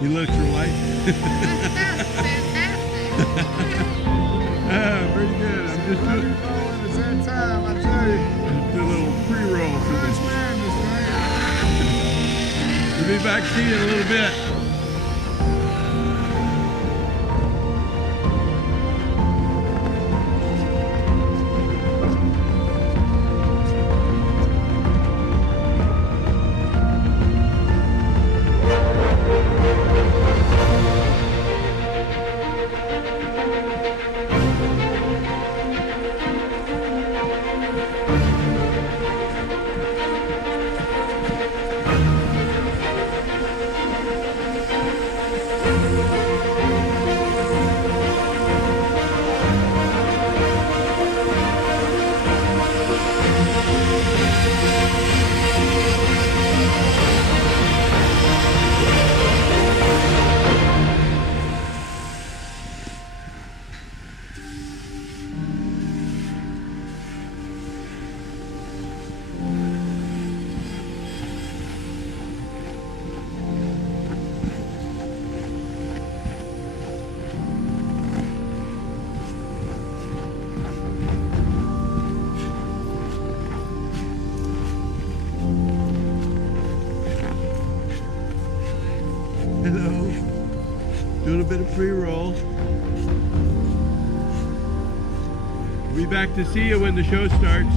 He looks right. Ah, pretty good. I'm just doing at the same time, I tell you. just a little pre-roll for First this. man this We'll be back to you in a little bit. Hello. Doing a bit of pre-roll. We'll be back to see you when the show starts.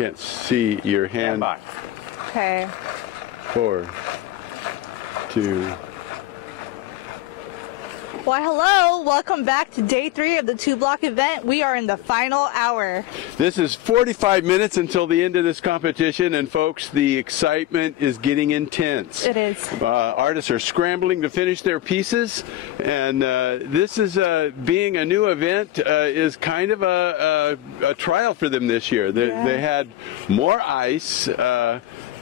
can't see your hand. Okay. 4, 2. Why, hello. Welcome back to day 3 of the 2-block event. We are in the final hour. This is 45 minutes until the end of this competition, and folks, the excitement is getting intense. It is. Artists are scrambling to finish their pieces, and this is being a new event is kind of a trial for them this year. They had more ice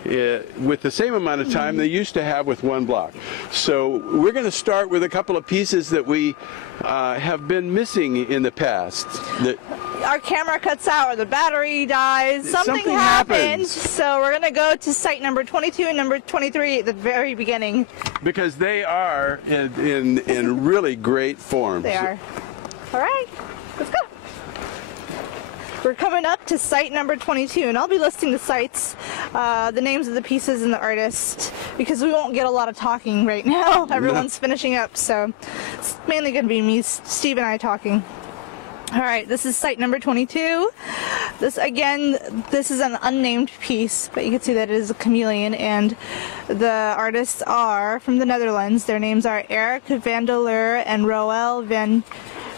with the same amount of time they used to have with 1 block. So we're going to start with a couple of pieces that we have been missing in the past. Our camera cuts out or the battery dies. Something happens. So we're going to go to site number 22 and number 23 at the very beginning. Because they are in really great form. They are. All right, let's go. We're coming up to site number 22, and I'll be listing the sites, the names of the pieces and the artist, because we won't get a lot of talking right now. Everyone's finishing up, so it's mainly going to be me, Steve, and I talking. All right, this is site number 22. This is an unnamed piece, but you can see that it is a chameleon, and the artists are from the Netherlands. Their names are Eric van der Leur and Roel van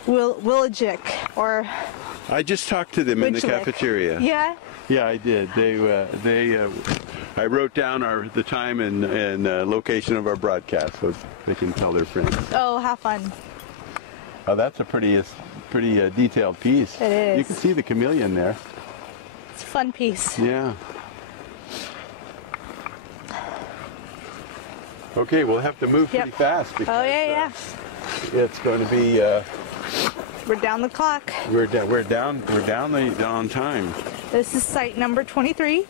Willigik, or I just talked to them in the cafeteria. Yeah? Yeah, I did. I wrote down the time and location of our broadcast so they can tell their friends. Oh, how fun. Oh, that's a pretty detailed piece. It is. You can see the chameleon there. It's a fun piece. Yeah. Okay, we'll have to move pretty fast. Because, it's going to be. We're down the clock. We're down on time. This is site number 23.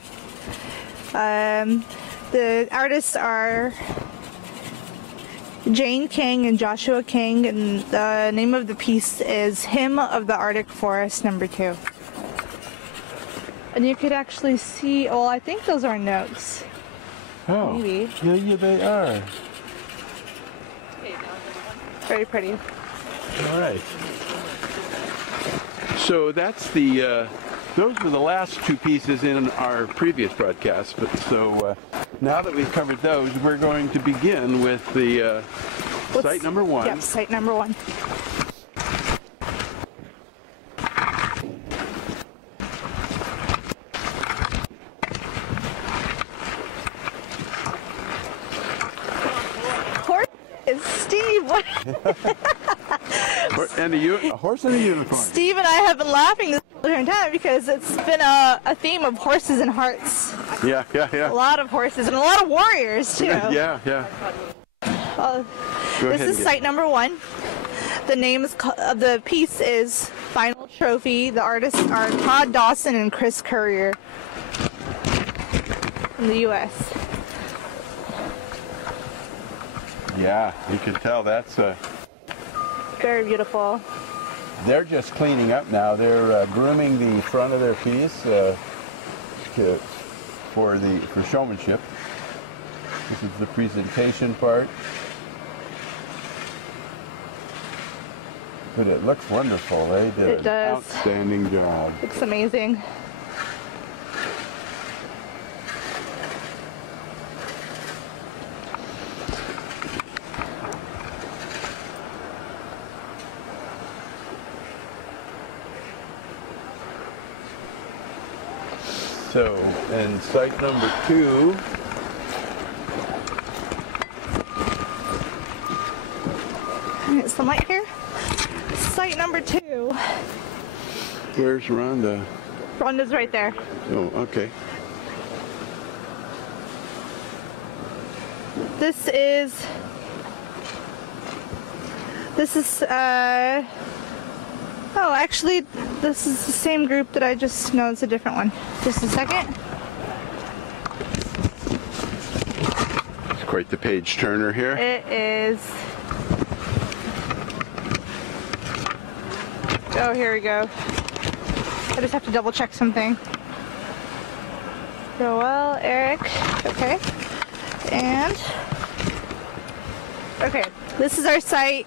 The artists are Jane King and Joshua King, and the name of the piece is Hymn of the Arctic Forest number 2. And you could actually see, well, I think those are notes. Oh, maybe. Yeah, they are. Very pretty. All right. So that's those were the last 2 pieces in our previous broadcast. But so now that we've covered those, we're going to begin with the site number 1. Yep, site number 1. Horse is Steve. What? And a horse and a unicorn. Steve and I have been laughing this entire time because it's been a theme of horses and hearts. Yeah. A lot of horses and a lot of warriors too. Yeah. This is site number 1. The name of the piece is Final Trophy. The artists are Todd Dawson and Chris Currier from the U.S. Yeah, you can tell that's very beautiful. They're just cleaning up now. They're grooming the front of their piece for showmanship. This is the presentation part. But it looks wonderful. They did an outstanding job. Looks amazing. So, and site number 2. Get some light here. Site number 2. Where's Rhonda? Rhonda's right there. Oh, okay. This is oh, actually, this is the same group that I just, no, it's a different one. Just a second. It's quite the page turner here. It is. Oh, here we go. I just have to double check something. Joel, Eric, okay. And, okay, this is our site.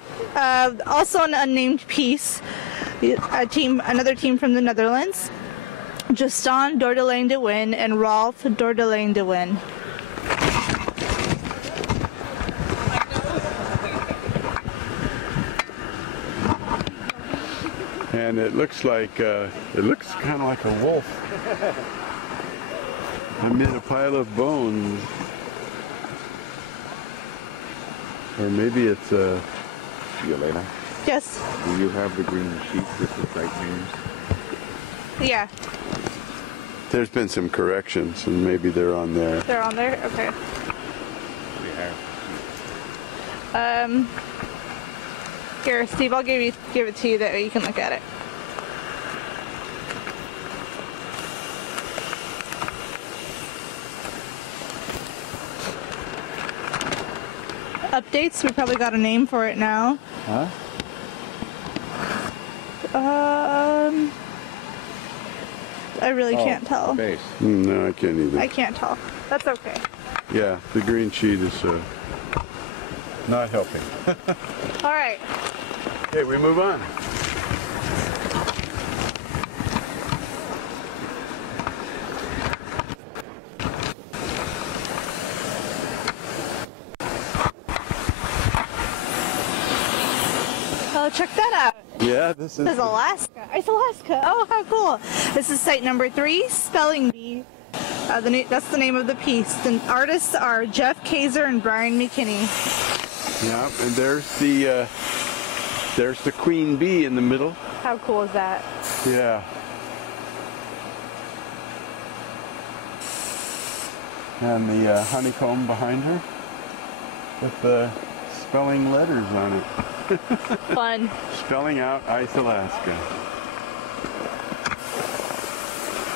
Also an unnamed piece. Another team from the Netherlands. Justin Dordelane de Win and Rolf Dordelane de Win. And it looks like, it looks kind of like a wolf amid a pile of bones. Or maybe it's a... Yelena, Yes. do you have the green sheet with the site names? Yeah, There's been some corrections, and maybe they're on there. they're on there. Okay. We have. Here, Steve, I'll give it to you that way you can look at it. Updates. We probably got a name for it now. Huh? I really can't tell. Base. No, I can't either. I can't tell. That's okay. Yeah, the green sheet is not helping. All right. Okay, we move on. Oh, check that out. Yeah, this is... This is Alaska. It's Alaska. Oh, how cool. This is site number 3, Spelling Bee. That's the name of the piece. The artists are Jeff Kaiser and Brian McKinney. Yeah, and there's the queen bee in the middle. How cool is that? Yeah. And the honeycomb behind her with the spelling letters on it. Fun. Spelling out Ice Alaska.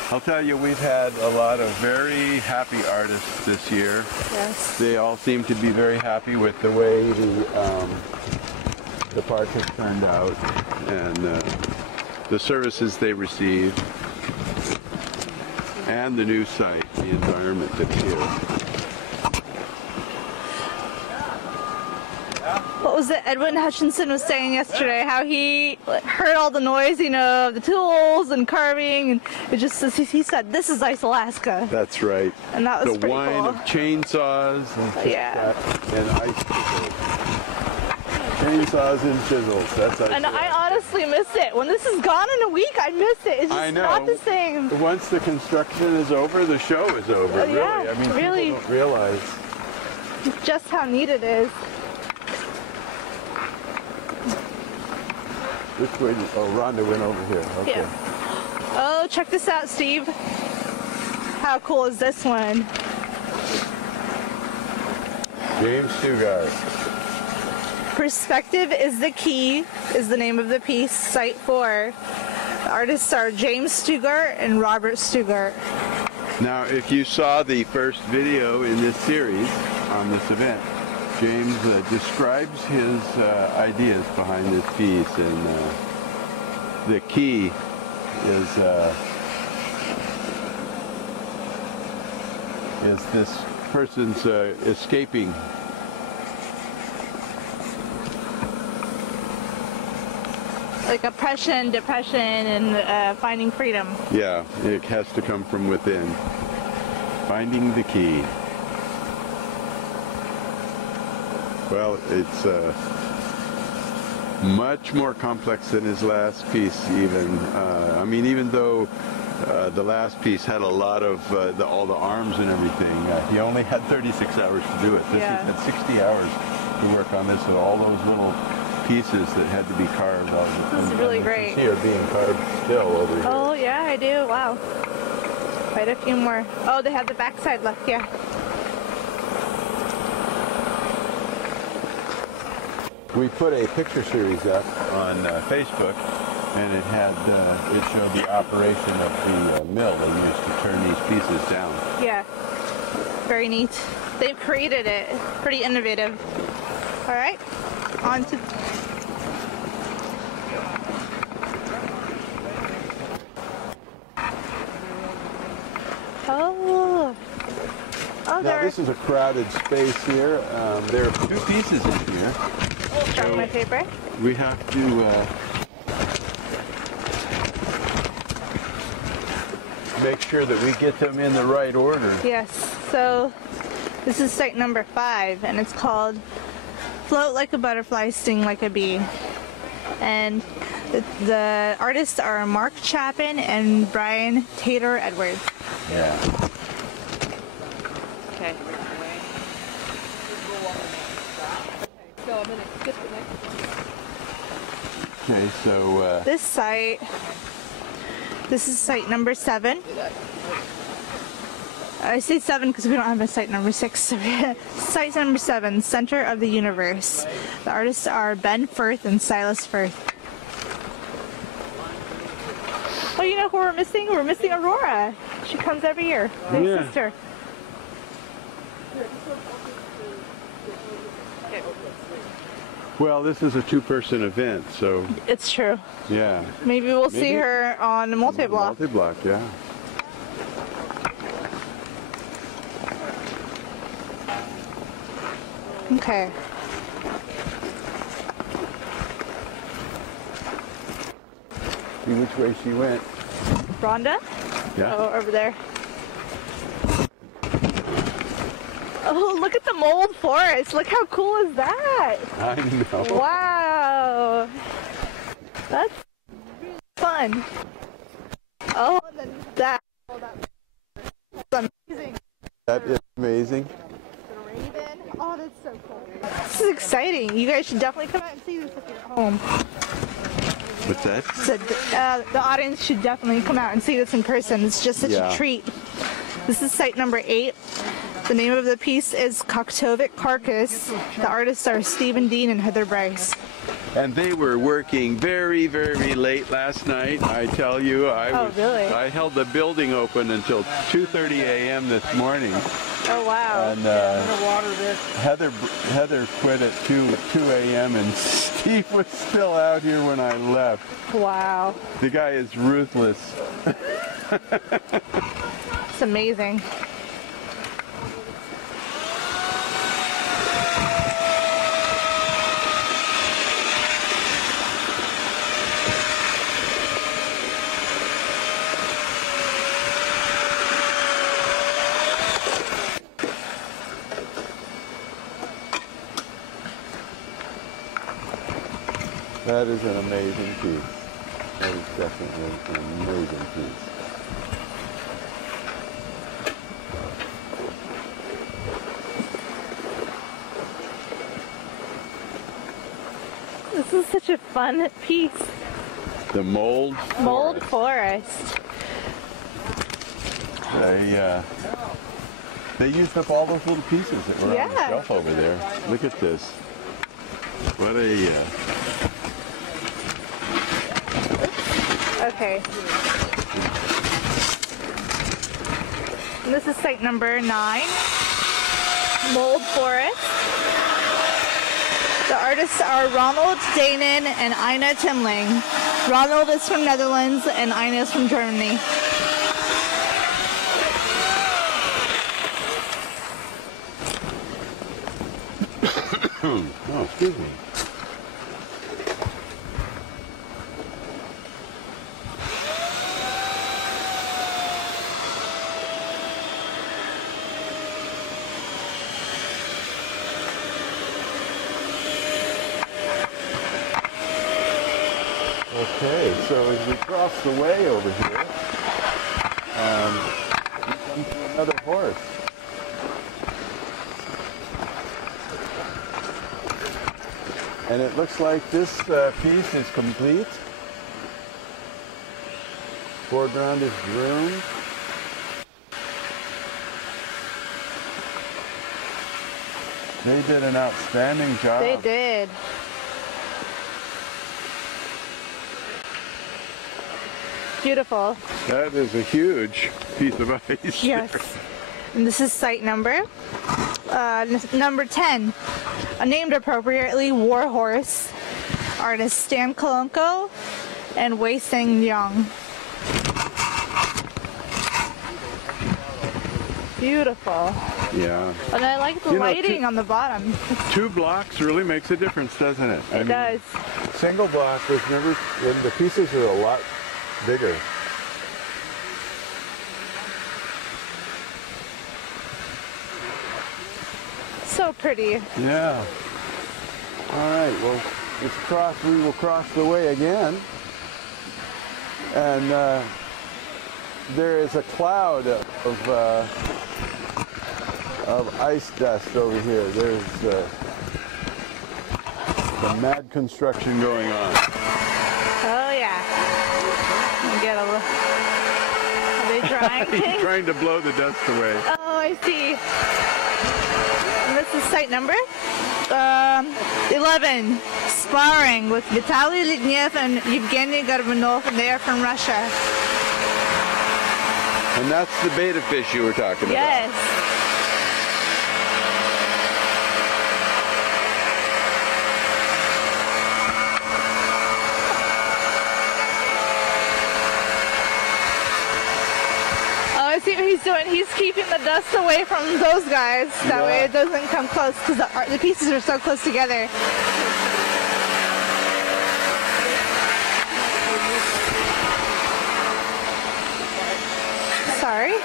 I'll tell you, we've had a lot of very happy artists this year. Yes. They all seem to be very happy with the way the park has turned out and the services they receive and the new site, the environment that's here. What was it Edwin Hutchinson was saying yesterday? How he heard all the noise, of the tools and carving, and it just, he said, "This is Ice Alaska," That's right. and that was The pretty whine cool. of chainsaws and Yeah. and ice chisels. Chainsaws and chisels. That's Ice And I Alaska. honestly miss it. When this is gone in a week, I miss it. It's I just know. not the same. Once the construction is over, the show is over. Really. Yeah, I mean, really. people don't realize. Just how neat it is. Which way? Oh, Rhonda went over here. Okay. Yeah. Oh, check this out, Steve. How cool is this one? James Stugart. Perspective is the Key is the name of the piece, Site 4. The artists are James Stugart and Robert Stugart. Now, if you saw the first video in this series on this event, James describes his ideas behind this piece, and the key is this person's escaping. Like oppression, depression, and finding freedom. Yeah, it has to come from within. Finding the key. Well, it's much more complex than his last piece even. I mean, even though the last piece had a lot of all the arms and everything, he only had 36 hours to do it. This Yeah. He had 60 hours to work on this, and all those little pieces that had to be carved out. This is really great. See are being carved still over here. Oh, yeah, I do. Wow. Quite a few more. Oh, they have the backside left, yeah. We put a picture series up on Facebook, and it had it showed the operation of the mill they used to turn these pieces down. Yeah. Very neat. They've created it. Pretty innovative. All right. On to... Oh. Oh, Now there this is a crowded space here. There are 2 pieces in here. are my paper. We have to make sure that we get them in the right order. Yes, so this is site number 5, and it's called Float Like a Butterfly, Sting Like a Bee. And the artists are Mark Chapin and Brian Tater Edwards. Yeah. Okay. So I'm going to skip the next one. Okay, so this is site number 7. I say 7 because we don't have a site number 6. Site number 7, Center of the Universe. The artists are Ben Firth and Silas Firth. Oh, you know who we're missing? We're missing Aurora. She comes every year. My Yeah. sister. well, this is a 2-person event, so It's true. yeah. Maybe we'll see Maybe. her on multi-block. Multi-block, yeah. Okay. See which way she went. Rhonda? Yeah. Oh, over there. Oh, look at the mold forest. Look how cool is that? I know. Wow. That's fun. Oh, and then that. Oh, that's amazing. That is amazing. The raven. Oh, that's so cool. This is exciting. You guys should definitely come out and see this if you're at home. What's that? So, the audience should definitely come out and see this in person. It's just such Yeah. a treat. This is site number 8. The name of the piece is Coctovic Carcass. The artists are Stephen Dean and Heather Bryce. And they were working very, very late last night. I tell you, Really? I held the building open until 2:30 a.m. this morning. Oh, wow. And Heather quit at 2 a.m. and Steve was still out here when I left. Wow. The guy is ruthless. It's amazing. That is an amazing piece. That is definitely an amazing piece. This is such a fun piece. The mold Mold forest. They used up all those little pieces that were on the Yeah. shelf over there. Look at this. What a Okay. And this is site number 9. Mold forest. The artists are Ronald Danen and Ina Timling. Ronald is from Netherlands and Ina is from Germany. oh, excuse me. Okay, so as we cross the way over here, we come to another horse. And it looks like this piece is complete. Foreground is groomed. They did an outstanding job. They did. Beautiful. That is a huge piece of ice. Yes. And this is site number number 10. Named appropriately Warhorse. Artists Stan Kolonko and Wei Seng Young. Beautiful. Yeah. And I like the You know, lighting on the bottom. 2 blocks really makes a difference, doesn't it? It does. Single block was never, the pieces are a lot bigger. So pretty. Yeah. All right, well, we will cross the way again. And there is a cloud of ice dust over here. There's some mad construction going on. Oh yeah. Get a little. Are they drying? He's trying to blow the dust away. Oh, I see. And this is site number 11. Sparring with Vitaly Litnev and Yevgeny Gorbanov, and they are from Russia. And that's the betta fish you were talking Yes. Oh, I see what he's doing. He's keeping the dust away from those guys. That way it doesn't come close, because the pieces are so close together. Sorry.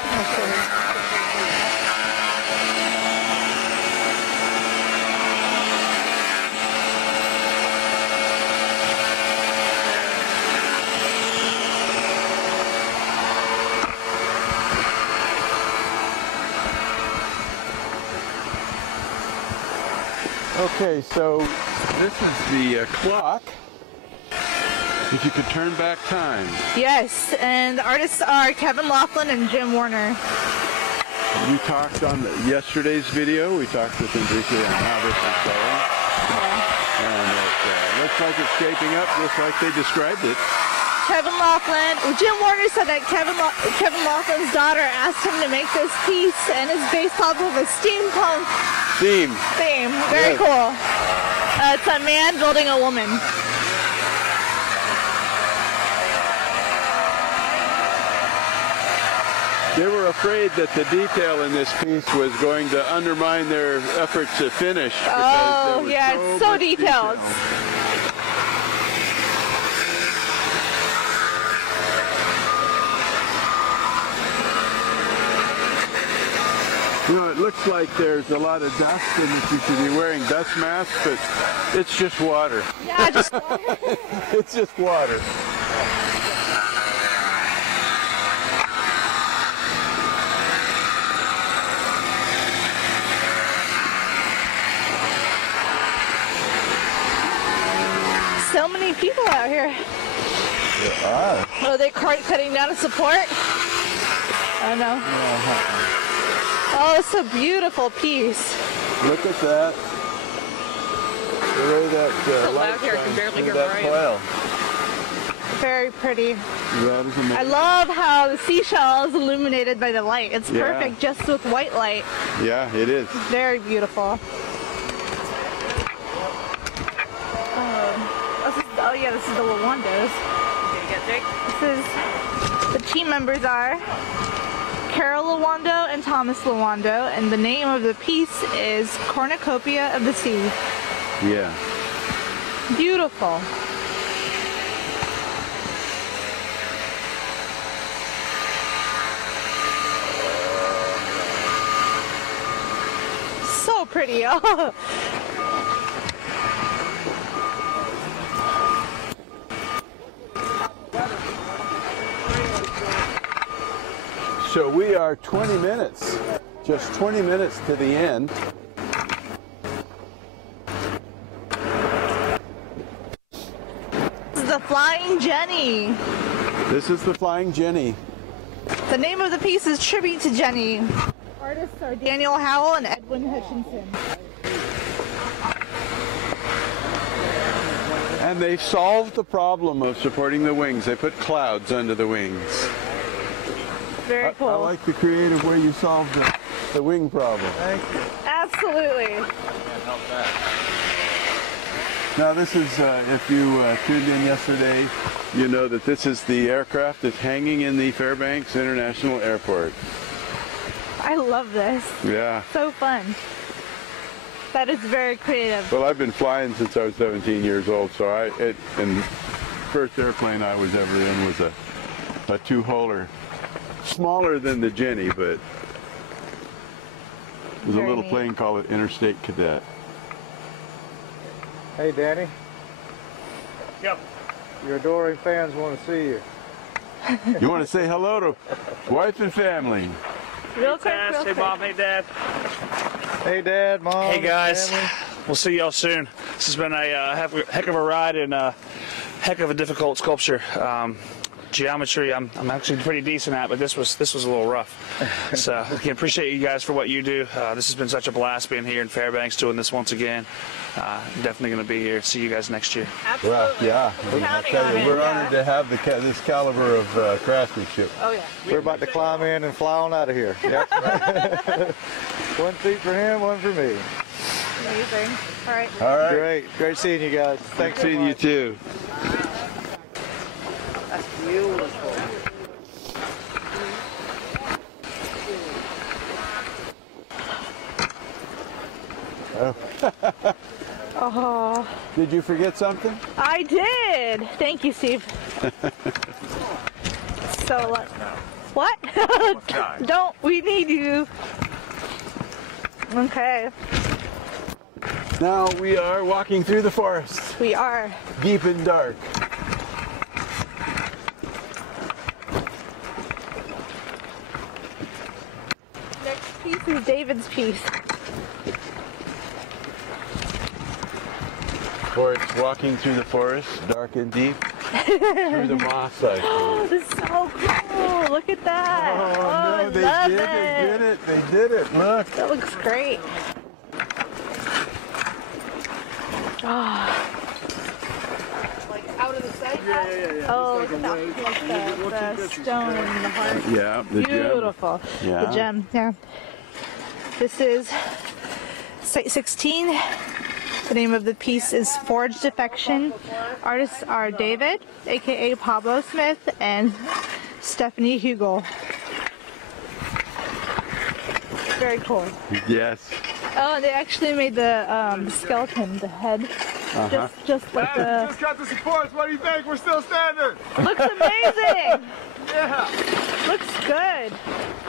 Okay, so this is the clock. If you could turn back time. Yes, and the artists are Kevin Laughlin and Jim Warner. We talked on yesterday's video. We talked with them briefly on how this is going. And it looks like it's shaping up just like they described it. Kevin Laughlin, Jim Warner said that Kevin Laughlin's daughter asked him to make this piece, and it's based off of a steampunk theme. Very cool. It's a man building a woman. They were afraid that the detail in this piece was going to undermine their efforts to finish. Oh, yeah, it's so detailed. You know, it looks like there's a lot of dust and that you should be wearing dust masks, but it's just water. Yeah, just water. It's just water. So many people out here. There are. Are they cutting down a support? I don't know. Oh, it's a beautiful piece. Look at that. The way that so light loud here, I can shines barely through hear that Brian. coil. Very pretty. That is amazing. I love how the seashell is illuminated by the light. It's Yeah. perfect just with white light. Yeah, it is. Very beautiful. Oh yeah, this is the Lawandos. This is, the team members are Carol Lawando and Thomas Lawando, and the name of the piece is Cornucopia of the Sea. Yeah. Beautiful. So pretty. Oh. So we are 20 minutes, just 20 minutes to the end. This is the Flying Jenny. This is the Flying Jenny. The name of the piece is Tribute to Jenny. Artists are Daniel Howell and Edwin Hutchinson. And they solved the problem of supporting the wings. They put clouds under the wings. Very cool. I like the creative way you solved the wing problem. Thank you. Absolutely. Can't help that. Now this is, if you tuned in yesterday, you know that this is the aircraft that's hanging in the Fairbanks International Airport. I love this. Yeah. So fun. That is very creative. Well, I've been flying since I was 17 years old, so and the first airplane I was ever in was a two-holer. Smaller than the Jenny, but There's a Very little neat. plane called Interstate Cadet. Hey, Danny. Yep. Your adoring fans want to see you. You want to say hello to wife and family? Real quick, Hey, real quick. Mom. Hey, Dad. Hey, Dad, Mom. Hey, guys. family. We'll see y'all soon. This has been a heck of a ride and a heck of a difficult sculpture. Geometry, I'm actually pretty decent at, but this was a little rough. So again, appreciate you guys for what you do. This has been such a blast being here in Fairbanks doing this once again. Definitely going to be here. See you guys next year. Absolutely. Yeah. We're counting on it. We're Yeah. honored to have this caliber of craftsmanship. Oh, yeah. We're about to climb in and fly on out of here. Yep. 1 seat for him, 1 for me. Amazing. All right. All right. Great. Great seeing you guys. Thanks so Seeing you much. too. That's beautiful. Oh, Did you forget something? I did. Thank you, Steve. So, what? Don't. We need you. Okay. Now we are walking through the forest, We are. deep and dark. Next piece is David's piece. For it's walking through the forest, dark and deep, through the moss. Oh, this is so cool. Look at that. Oh, I they love did it. it. They did it. Look. That looks great. Like out of the sight. Oh, look at that. Like the stone and the heart. Yeah, the gem. Beautiful. Yeah. The gem, yeah. This is Site 16. The name of the piece is Forged Affection. Artists are David, aka Pablo Smith, and Stephanie Hugel. Very cool. Yes. Oh, they actually made the skeleton, the head, just like the. Just got the supports. What do you think? We're still standing. Looks amazing. Yeah. Looks good.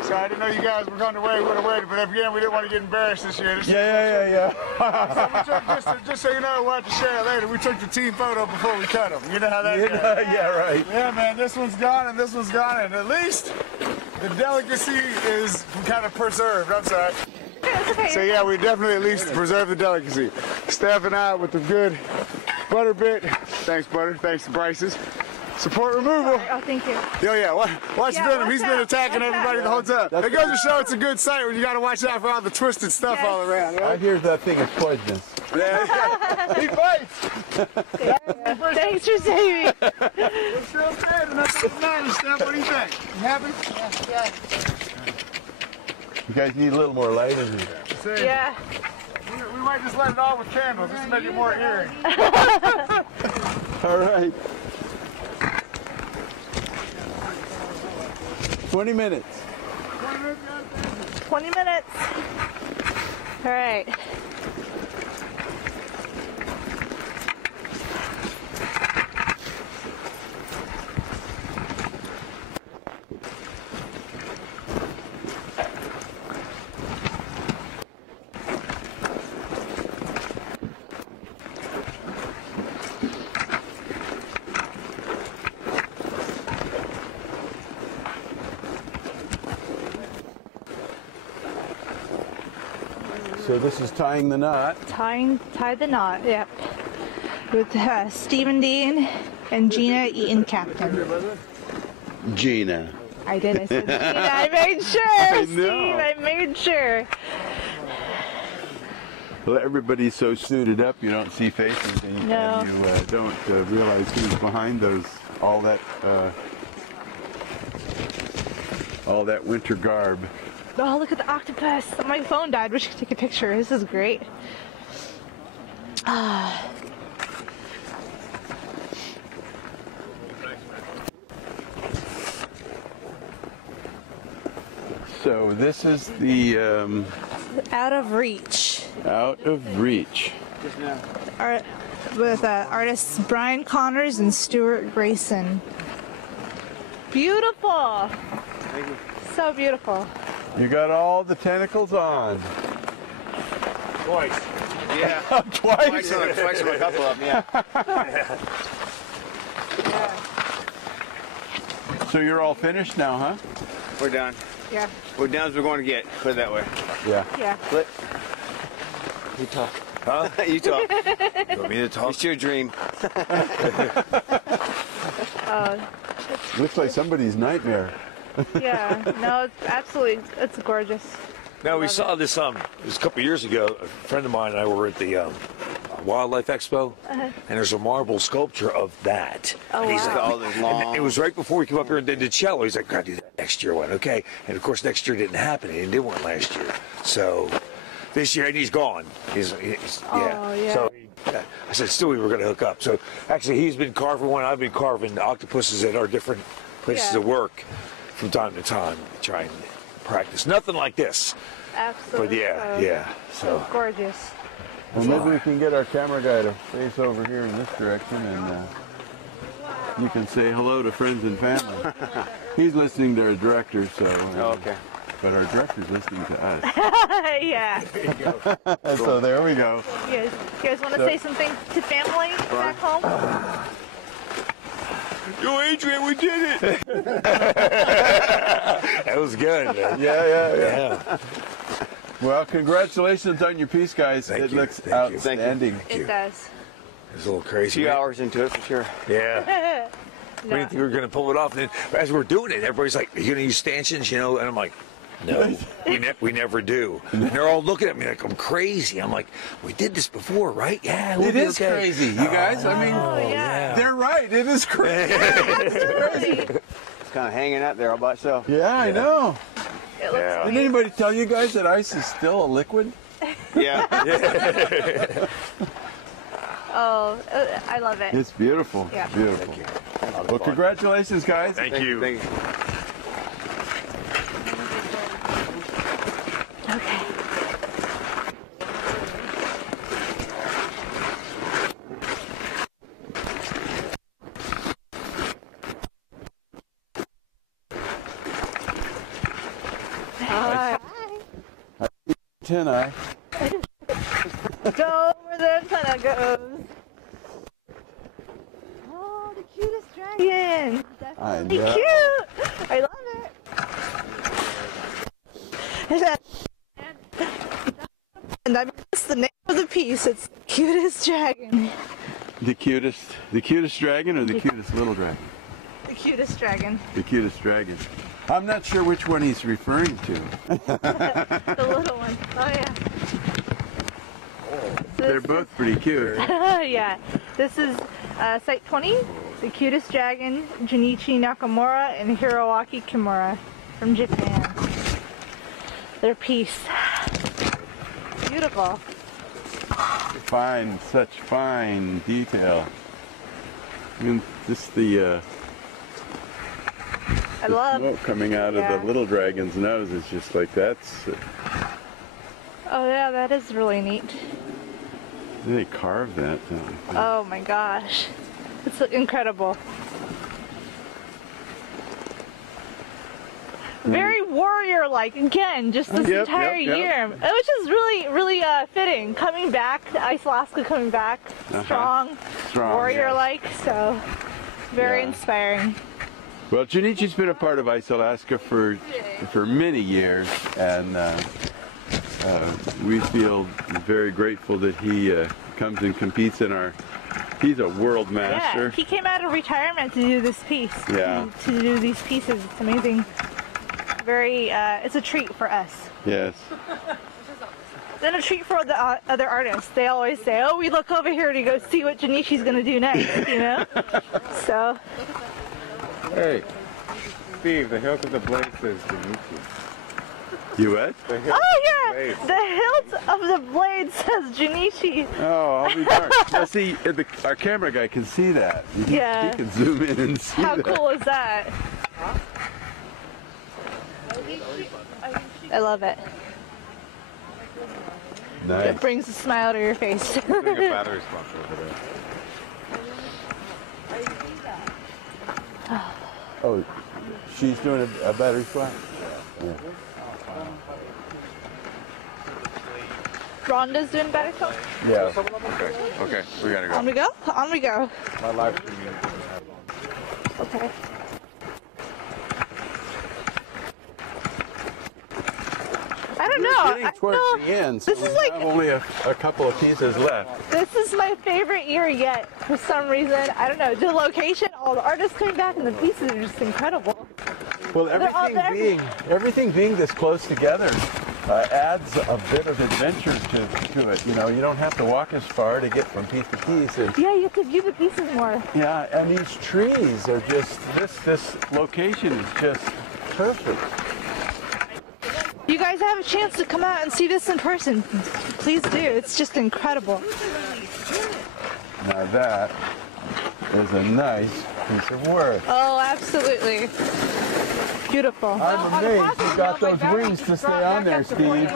So I didn't know you guys were on the way. We would have waited, but again, we didn't want to get embarrassed this year. Yeah. So we took, just so you know, we'll have to share it later. We took the team photo before we cut them. You know how that goes. Yeah, right. Yeah, man, this one's gone and this one's gone, and at least the delicacy is kind of preserved. I'm sorry. It's okay. So yeah, we definitely at least preserve the delicacy. Steph and I with the good butter bit. Thanks, Butter. Thanks to Bryce's. Support removal. Oh, thank you. Yeah. Watch Yeah, Venom. watch He's been out. attacking Watch everybody out. the whole time. It goes to show it's a good site when you got to watch out for all the twisted stuff Yes. all around. I Right? hear that thing is poisonous. Yeah. He fights. Thanks for saving me. We're still standing. That's what matters, Steph. What do you think? You happy? You guys need a little more light in here. See, Yeah. we might just let it all with candles just to make it more eerie. All right. 20 minutes. 20 minutes. All right. So this is tying the knot. Tie the knot. Yep. With Stephen Dean and Gina Eaton Captain. Gina. I did. I said Gina. I made sure. Steve, know. I made sure. Well, everybody's so suited up, you don't see faces, and No. you don't realize who's behind those. All that winter garb. Oh, look at the octopus. My phone died. Wish I could take a picture. This is great. So this is the Out of Reach. Out of Reach. With artists Brian Connors and Stuart Grayson. Beautiful. So beautiful. You got all the tentacles on. Twice. Yeah. Twice? Twice on a couple of them, yeah. So you're all finished now, huh? We're done. Yeah. We're done as we're going to get. Put it that way. Yeah. Yeah. Flip. You talk. Huh? You talk. You want me to talk? It's your dream. Looks like somebody's nightmare. Yeah. No, it's absolutely, it's gorgeous. Now, we Love saw this, it was a couple of years ago. A friend of mine and I were at the Wildlife Expo, and there's a marble sculpture of that. Oh, and he's wow. like, All those long- and it was right before we came up here and did the cello. He's like, gotta do that next year one, okay? And of course, next year didn't happen. He did one last year. So this year, and he's gone. He's Oh, yeah. So I said, Stewie, we're gonna hook up. So actually, he's been carving one. I've been carving octopuses at our different places Yeah. of work from time to time to try and practice. Nothing like this. Absolutely. But yeah. So Gorgeous. Well, maybe we can get our camera guy to face over here in this direction, and you can say hello to friends and family. He's listening to our director, so. Okay. But our director's listening to us. Yeah. So there we go. You guys want to say something to family back home? Yo, Adrian, we did it! That was good, man. Yeah. Well, congratulations on your piece, guys. Thank it you. looks Thank you. outstanding. It does. It's a little A crazy. few man. hours into it for sure. Yeah. We No. didn't think we were going to pull it off. And then, as we're doing it, everybody's like, are you going to use stanchions, you know? And I'm like, no, we never do. And they're all looking at me like I'm crazy. I'm like, we did this before, right? Yeah, we'll It be is okay. crazy, you guys. I mean, Oh, yeah. they're right. It is crazy. Absolutely. It's kind of hanging out there all by itself. Yeah, I know. It looks Yeah. Did anybody tell you guys that ice is still a liquid? Yeah. Oh, I love it. It's beautiful. Yeah. Beautiful. Well, congratulations, guys. Thank you. Thank you. Okay. Antennae. Go where the antenna goes. Oh, the cutest dragon. I Definitely know. cute. I love it. And that's the name of the piece. It's the cutest dragon. The cutest dragon or the cutest little dragon? The cutest dragon. The cutest dragon. I'm not sure which one he's referring to. The little one. Oh yeah. They're both pretty cute. Yeah. This is Site 20, the cutest dragon, Junichi Nakamura and Hiroaki Kimura from Japan. Their piece. Beautiful. Fine, such fine detail. And just the I love. smoke coming out of Yeah. the little dragon's nose is just like that's. Oh yeah, that is really neat. They carved that. Oh my gosh. It's incredible. Very warrior-like, again, just this Yep, entire yep, yep. year. Which is really fitting. Coming back, Ice Alaska coming back, strong, warrior-like, so very Yeah. inspiring. Well, Junichi's been a part of Ice Alaska for many years, and we feel very grateful that he comes and competes in our. He's a world Yeah, master. he came out of retirement to do this piece. Yeah. To do these pieces, it's amazing. Very, it's a treat for us. Yes. Then a treat for the other artists. They always say, "Oh, we look over here to go see what Junichi's gonna do next," you know. So. Hey, Steve, the hilt of the blade says Junichi. You what? The hilt Oh of yeah, the blade. the hilt of the blade says Junichi. Oh, I'll be darned. Now see, our camera guy can see that. Yeah. He can zoom in and see How that. cool is that? I love it. Nice. It brings a smile to your face. Doing a battery swap over there. Oh, she's doing a battery swap? Yeah. Rhonda's doing better. Yeah. Okay, we gotta go. On we go. On we go. My live stream. Okay. I don't know. We're getting towards the end, so This is we like have only a couple of pieces left. this is my favorite year yet. For some reason, I don't know. The location, all the artists coming back, and the pieces are just incredible. Well, all there. everything being this close together adds a bit of adventure to it. You know, you don't have to walk as far to get from piece to piece. And, Yeah, you have to view the pieces more. yeah, and these trees are just this location is just perfect. You guys have a chance to come out and see this in person. Please do. It's just incredible. Now that is a nice piece of work. Oh, absolutely. Beautiful. I'm amazed you got those wings to stay on there, Steve.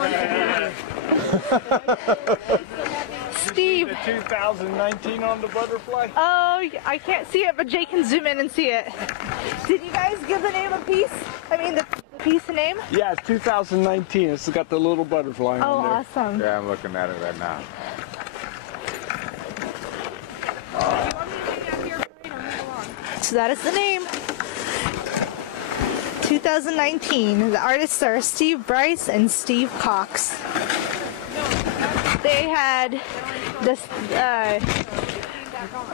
Steve. 2019 on the butterfly. Oh, I can't see it, but Jay can zoom in and see it. Did you guys give the name a piece? I mean, the piece a name? Yeah, it's 2019. It's got the little butterfly Oh, on there. awesome. Yeah, I'm looking at it right now. So that is the name. 2019. The artists are Steve Bryce and Steve Cox. They had this.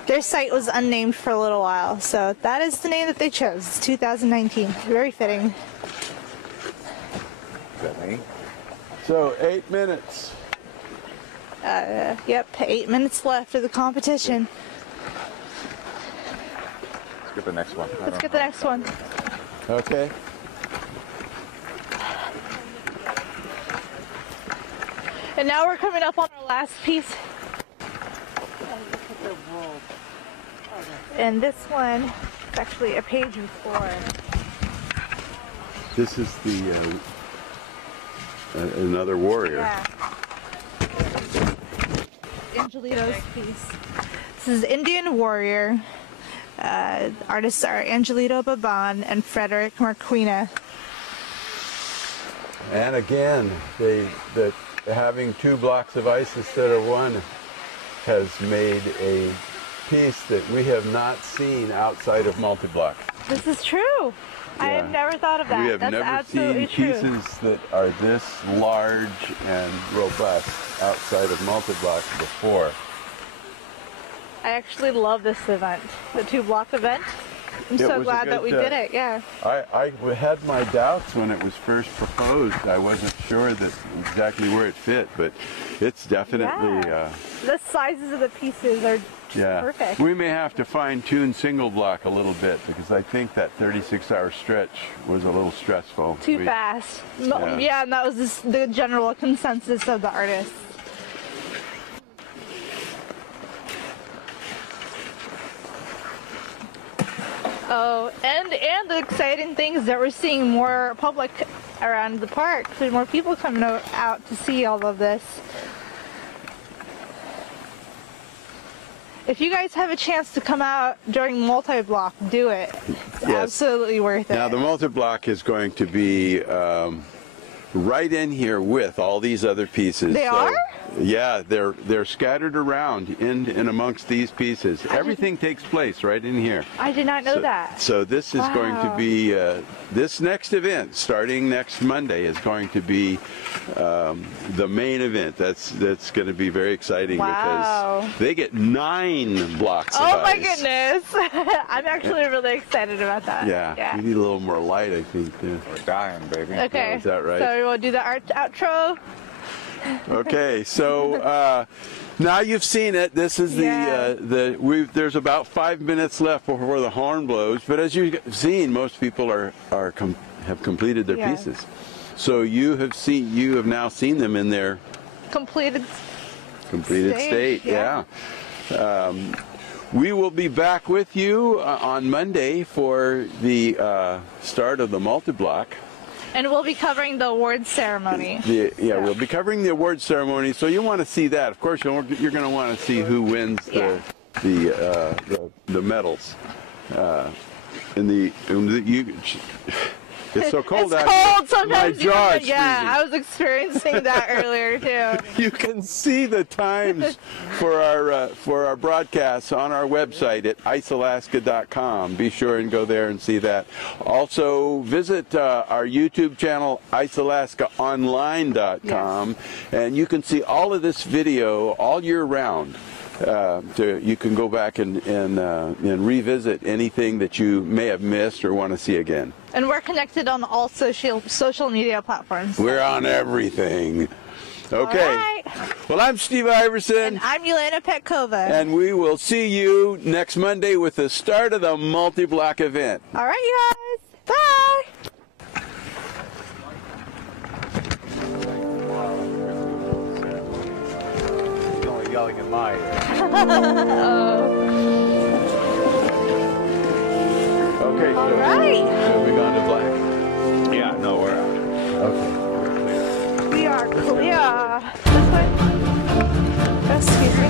Their site was unnamed for a little while, so that is the name that they chose. It's 2019. Very fitting. Is that me? So 8 minutes. Yep, 8 minutes left of the competition. Let's get the next one. Let's get the next one. Okay. And now we're coming up on our last piece. And this one is actually a page before. This is the another warrior. Yeah. Angelito's piece. This is Indian Warrior. Artists are Angelito Baban and Frederick Marquina. And again, having 2 blocks of ice instead of 1 has made a piece that we have not seen outside of multi-block. This is true. I have never thought of that. We have That's never absolutely seen true. pieces that are this large and robust outside of multi-block before. I actually love this event, the 2-block event. I'm It so was a glad that we good, did it, yeah. I had my doubts when it was first proposed. I wasn't sure that exactly where it fit, but it's definitely The sizes of the pieces are just perfect. We may have to fine-tune single block a little bit because I think that 36-hour stretch was a little stressful. Too fast. Yeah, and that was the general consensus of the artists. Oh, and the exciting thing is that we're seeing more public around the park. There's more people coming out to see all of this. If you guys have a chance to come out during multi-block, do it. It's absolutely worth it. Now the multi-block is going to be right in here with all these other pieces. They are? Yeah, they're scattered around in amongst these pieces. Everything takes place right in here. I did not know that. So this is going to be this next event, starting next Monday, is going to be the main event. That's going to be very exciting because they get 9 blocks. Oh of my ice. goodness! I'm actually really excited about that. Yeah, we need a little more light, I think. We're dying, baby. Okay. Is that right? So we'll do the outro. Okay, so now you've seen it. This is there's about 5 minutes left before the horn blows. But as you've seen, most people have completed their pieces. So you have now seen them in their completed state. Yeah. We will be back with you on Monday for the start of the multi-block. And we'll be covering the awards ceremony. We'll be covering the awards ceremony, so you want to see that. Of course, you're going to want to see who wins the medals. It's so cold it's out cold here. sometimes. My jaw is yeah, freezing. I was experiencing that earlier too. You can see the times for our broadcasts on our website at icealaska.com. Be sure and go there and see that. Also, visit our YouTube channel, icealaskaonline.com, and you can see all of this video all year round. You can go back and revisit anything that you may have missed or want to see again. And we're connected on all social media platforms. We're on everything. Okay. All right. Well, I'm Steve Iverson. And I'm Yelena Petkova. And we will see you next Monday with the start of the multi-block event. All right, you guys. Bye. He's only yelling in my ear. Okay, so All right. have we gone to black? Yeah, no, we're out. Okay. We are clear. This way. Excuse me.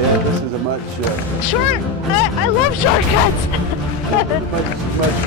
Yeah, this is a much Short. I love shortcuts. much